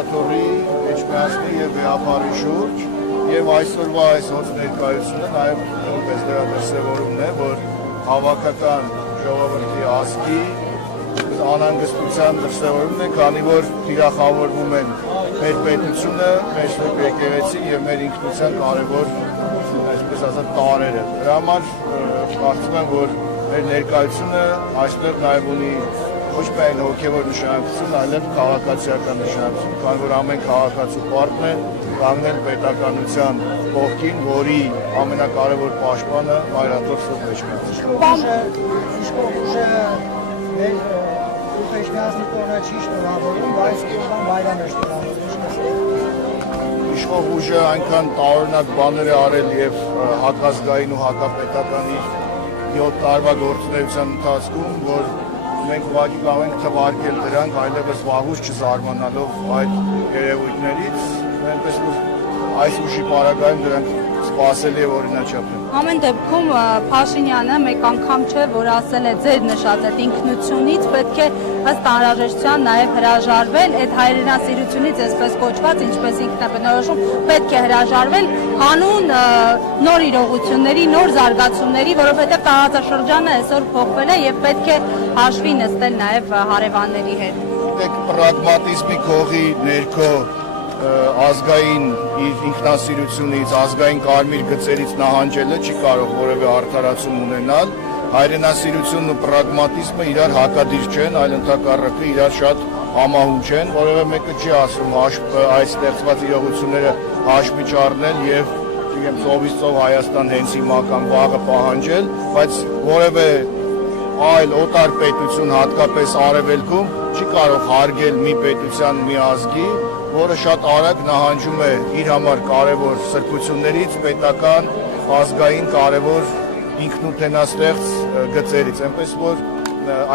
օպերատորի, Էջմիածնի և վեհապարի շուրջ և այսօրվա այս հոց ներկայությունը նաև նույնպես դրա դրսևորումն է, որ հավաքական ժողովրդի ազգի անհանգստության դրսևորումն է, քանի որ թիրախավորվում են մեր պետությունը, մեր եկեղեցին և մեր ինքնության կարևոր, այսպես ասած, տարրերը։ Դրա համար կարծում եմ, որ մեր ներկայությունը այստեղ նաև ունի ոչ միայն հոգևոր նշանակություն, այլև քաղաքացիական նշանակություն, քանի որ ամեն քաղաքացու պարտն է կանգնել պետականության կողքին, որի ամենակարևոր պաշտպանը Մայրաթոր Սուրբ Էջմիածնն է։ Էջմիածնի կողմը չի շնորհավորում, բայց կողմը Բայրամ է շնորհավորում։ Իշխող ուժը այնքան տարօրինակ բաներ է արել և հակազգային ու հակապետականի 7 տարվա գործունեության ընթացքում, որ մենք ուղղակի կարող ենք թվարկել դրանք, այլևս վաղուց չզարմանալով այդ երևույթներից, այնպես որ այս ուժի պարագայում դրանք սպասելի է օրինաչափ են։ Ամեն դեպքում Փաշինյանը մեկ անգամ չէ, որ ասել է ձեր նշած այդ ինքնությունից պետք է ըստ անհրաժեշտության նաև հրաժարվել, այդ հայրենասիրությունից այսպես կոչված, ինչպես ինքն է բնորոշում, պետք է հրաժարվել հանուն նոր իրողությունների, նոր զարգացումների, որովհետև տարածաշրջանը այսօր փոխվել է եւ պետք է հաշվի նստել նաև հարևանների հետ։ Դեք պրագմատիզմի քողի ներքո ազգային իր ինքնասիրությունից, ազգային կարմիր գծերից նահանջելը չի կարող որևէ արդարացում ունենալ։ Հայրենասիրությունն ու պրագմատիզմը իրար հակադիր չեն, այլ ընդհակառակը իրար շատ համահունչ են, որևէ մեկը չի ասում այս ստեղծված իրողությունները հաշվի չառնել եւ ծովից ծով Հայաստան հենց հիմա կամ վաղը պահանջել, բայց որևէ այլ օտար պետություն, հատկապես արևելքում, չի կարող հարգել մի պետության, մի ազգի, որը շատ արագ նահանջում է իր համար կարևոր սրբություններից, պետական, ազգային կարևոր ինքնութենաստեղծ գծերից, այնպես որ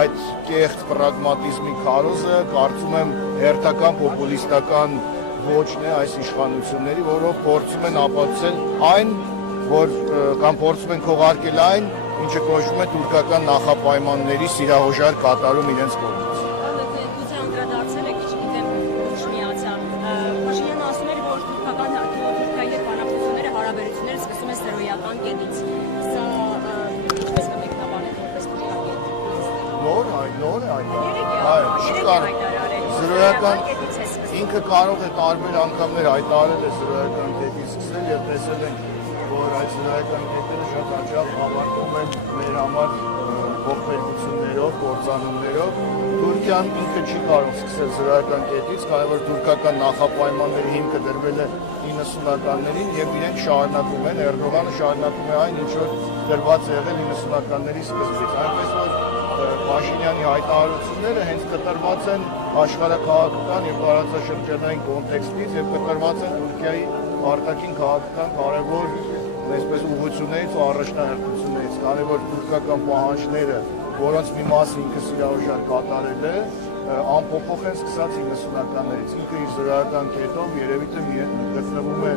այդ կեղծ պրագմատիզմի քարոզը կարծում եմ հերթական պոպուլիստական ոճն է այս իշխանությունների, որով փորձում են ապացուցել այն, որ կամ փորձում են քողարկել այն, ինչը կոչվում է թուրքական նախապայմանների սիրահոժար կատարում իրենց կողմից։ Ինքը կարող է տարբեր անգամներ հայտարարել է զրոյական կետից սկսել և տեսել ենք, որ այդ զրոյական կետերը շատ հաճախ ավարտվում են մեր համար ողբերգություններով, կործանումներով։ Թուրքիան ինքը չի կարող սկսել զրոյական կետից, քանի որ թուրքական նախապայմանների հիմքը դրվել է 90-ականներին և իրենք շարունակում են, Էրդողանը շարունակում է այն, ինչ որ դրված է եղել 90-ականների սկզբից, այնպես որ Փաշինյանի հայտարարությունները հենց կտրված են աշխարհաքաղաքական և տարածաշրջանային կոնտեքստից և կտրված են Թուրքիայի արտաքին քաղաքական կարևոր այսպես ուղղություններից ու առաջնահերթություններից, քանի որ թուրքական պահանջները, որոնց մի մասը ինքը սիրահոժար կատարել է, անփոփոխ են սկսած 90-ականներից։ Ինքը իր զրոյական կետով երևի թե գտնվում է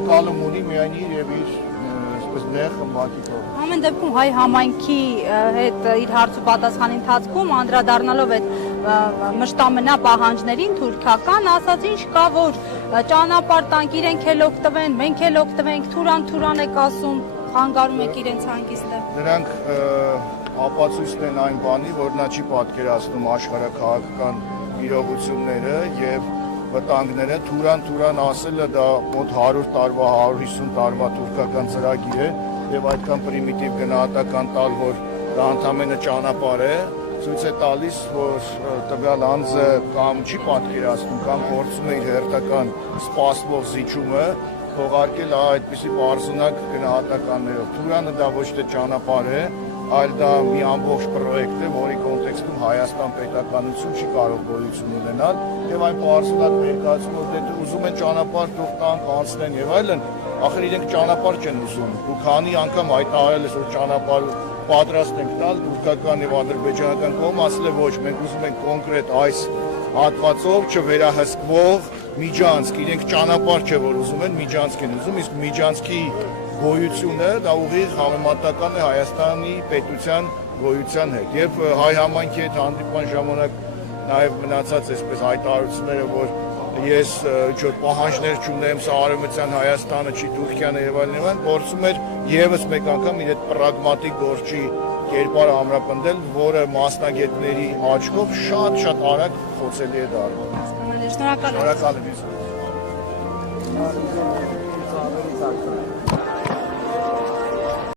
ընկալում ունի միայն իր և իր Ամեն դեպքում հայ համայնքի հետ իր հարց ու պատասխանի ընթացքում անդրադառնալով այդ մշտամնա պահանջներին թուրքական ասաց ինչ կա, որ ճանապարհ տանք, իրենք էլ օգտվեն, մենք էլ օգտվենք, թուրան եք ասում, խանգարում եք իրենց հանգիստը։ Նրանք ապացույցն են այն բանի, որ նա չի պատկերացնում աշխարհաքաղաքական իրողությունները եւ վտանգները, թուրան ասելը դա մոտ 100 տարվա, 150 տարվա թուրքական ծրագիր է եւ այդքան պրիմիտիվ գնահատական տալ, որ դա ընդամենը ճանապարհ է, ցույց է տալիս, որ տվյալ անձը կամ չի պատկերացնում, կամ փորձում է իր հերթական սպասվող զիջումը թողարկել այդպիսի պարզունակ գնահատականներով։ Թուրանը դա ոչ թե ճանապարհ է, այլ դա մի ամբողջ պրոյեկտ է, որի կոնտեքստում Հայաստան պետականություն չի կարող գոյություն ունենալ եւ այն պարզունակ ներկայացում, որ դե ուզում են ճանապարհ թող տանք, անցնեն եւ այլն, ախր իրենք ճանապարհ չեն ուզում։ Ու քանի անգամ հայտարարել ես, որ ճանապարհ պատրաստ ենք տալ, թուրքական եւ ադրբեջանական կողմը ասել է ոչ, մենք ուզում ենք կոնկրետ այս հատվածով չվերահսկվող միջանցք, իրենք ճանապարհ չէ, որ ուզում են, միջանցք են ուզում, իսկ միջանցքի գոյությունը դա ուղիղ համեմատական է Հայաստանի պետության գոյության հետ եւ հայ համայնքի հետ հանդիպման ժամանակ նաեւ մնացած այսպես հայտարարությունները, որ ես ինչ-որ պահանջներ չունեմ, սա Արևմտյան Հայաստանը չի, Թուրքիան եւ այլն, փորձում էր եւս մեկ անգամ իր այդ պրագմատիկ գործի կերպարը ամրապնդել, որը մասնագետների աչքով շատ արագ խոցելի է դառնում։ Շնորհակալ եմ։ Շնորհակալ եմ։